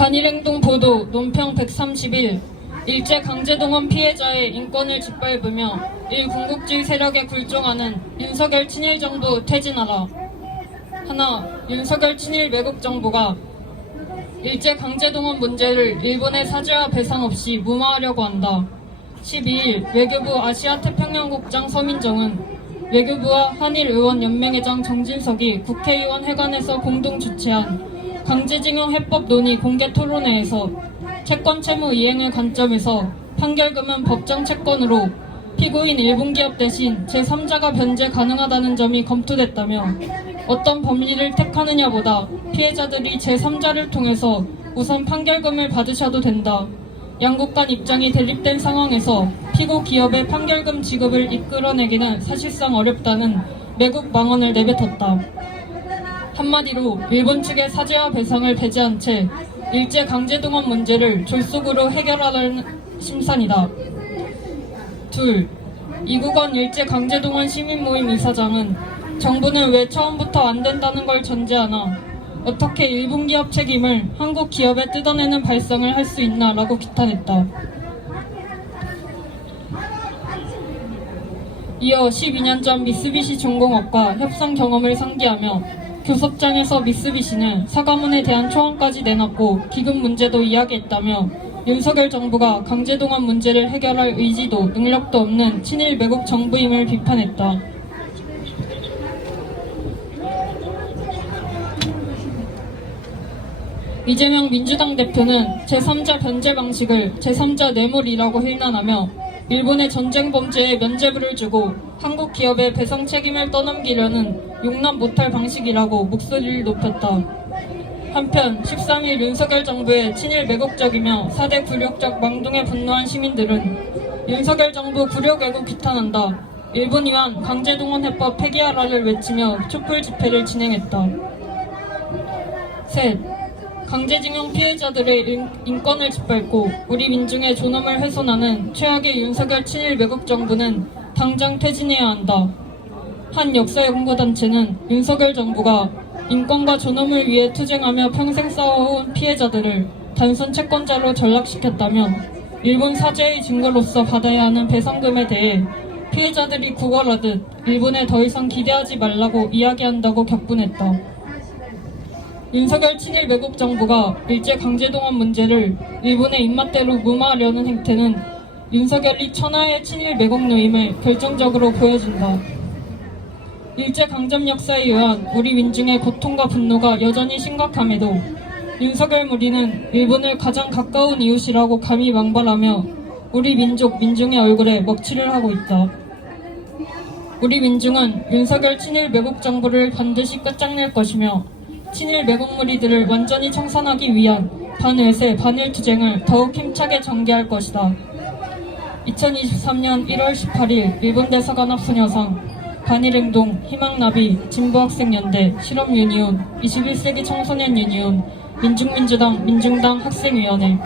반일행동 보도 논평 131 일제강제동원 피해자의 인권을 짓밟으며 일군국주의 세력에 굴종하는 윤석열 친일정부 퇴진하라. 하나, 윤석열 친일 매국정부가 일제강제동원 문제를 일본의 사죄와 배상 없이 무마하려고 한다. 12일 외교부 아시아태평양국장 서민정은 외교부와 한일의원연맹회장 정진석이 국회의원 회관에서 공동 주최한 강제징용 해법 논의 공개 토론회에서 채권 채무 이행의 관점에서 판결금은 법정 채권으로 피고인 일본기업 대신 제3자가 변제 가능하다는 점이 검토됐다며 어떤 법리를 택하느냐보다 피해자들이 제3자를 통해서 우선 판결금을 받으셔도 된다. 양국 간 입장이 대립된 상황에서 피고 기업의 판결금 지급을 이끌어내기는 사실상 어렵다는 매국 망언을 내뱉었다. 한마디로 일본 측의 사죄와 배상을 배제한 채 일제강제동원 문제를 졸속으로 해결하라는 심산이다. 둘, 이국원 일제강제동원 시민모임 이사장은 정부는 왜 처음부터 안 된다는 걸 전제하나 어떻게 일본 기업 책임을 한국 기업에 뜯어내는 발상을 할 수 있나 라고 비탄했다. 이어 12년 전 미쓰비시 중공업과 협상 경험을 상기하며 교섭장에서 미쓰비시는 사과문에 대한 초안까지 내놨고 기금 문제도 이야기했다며 윤석열 정부가 강제동원 문제를 해결할 의지도 능력도 없는 친일 매국 정부임을 비판했다. 이재명 민주당 대표는 제3자 변제 방식을 제3자 뇌물이라고 힐난하며 일본의 전쟁 범죄에 면죄부를 주고 한국 기업의 배상 책임을 떠넘기려는 용납 못할 방식이라고 목소리를 높였다. 한편 13일 윤석열 정부의 친일 매국적이며 4대 굴욕적 망동에 분노한 시민들은 윤석열 정부 굴욕 외국 비탄한다. 일본 위한 강제동원 해법 폐기하라를 외치며 촛불 집회를 진행했다. 셋, 강제징용 피해자들의 인권을 짓밟고 우리 민중의 존엄을 훼손하는 최악의 윤석열 친일 매국 정부는 당장 퇴진해야 한다. 한 역사연구단체는 윤석열 정부가 인권과 존엄을 위해 투쟁하며 평생 싸워온 피해자들을 단순 채권자로 전락시켰다며 일본 사죄의 증거로서 받아야 하는 배상금에 대해 피해자들이 구걸하듯 일본에 더 이상 기대하지 말라고 이야기한다고 격분했다. 윤석열 친일 매국 정부가 일제강제동원 문제를 일본의 입맛대로 무마하려는 행태는 윤석열이 천하의 친일 매국노임을 결정적으로 보여준다. 일제강점 역사에 의한 우리 민중의 고통과 분노가 여전히 심각함에도 윤석열 무리는 일본을 가장 가까운 이웃이라고 감히 망발하며 우리 민중의 얼굴에 먹칠을 하고 있다. 우리 민중은 윤석열 친일 매국 정부를 반드시 끝장낼 것이며 친일 매국 무리들을 완전히 청산하기 위한 반외세, 반일투쟁을 더욱 힘차게 전개할 것이다. 2023년 1월 18일 일본 대사관 합수녀상 반일행동, 희망나비, 진보학생연대, 실업유니온, 21세기 청소년 유니온, 민중민주당, 민중당 학생위원회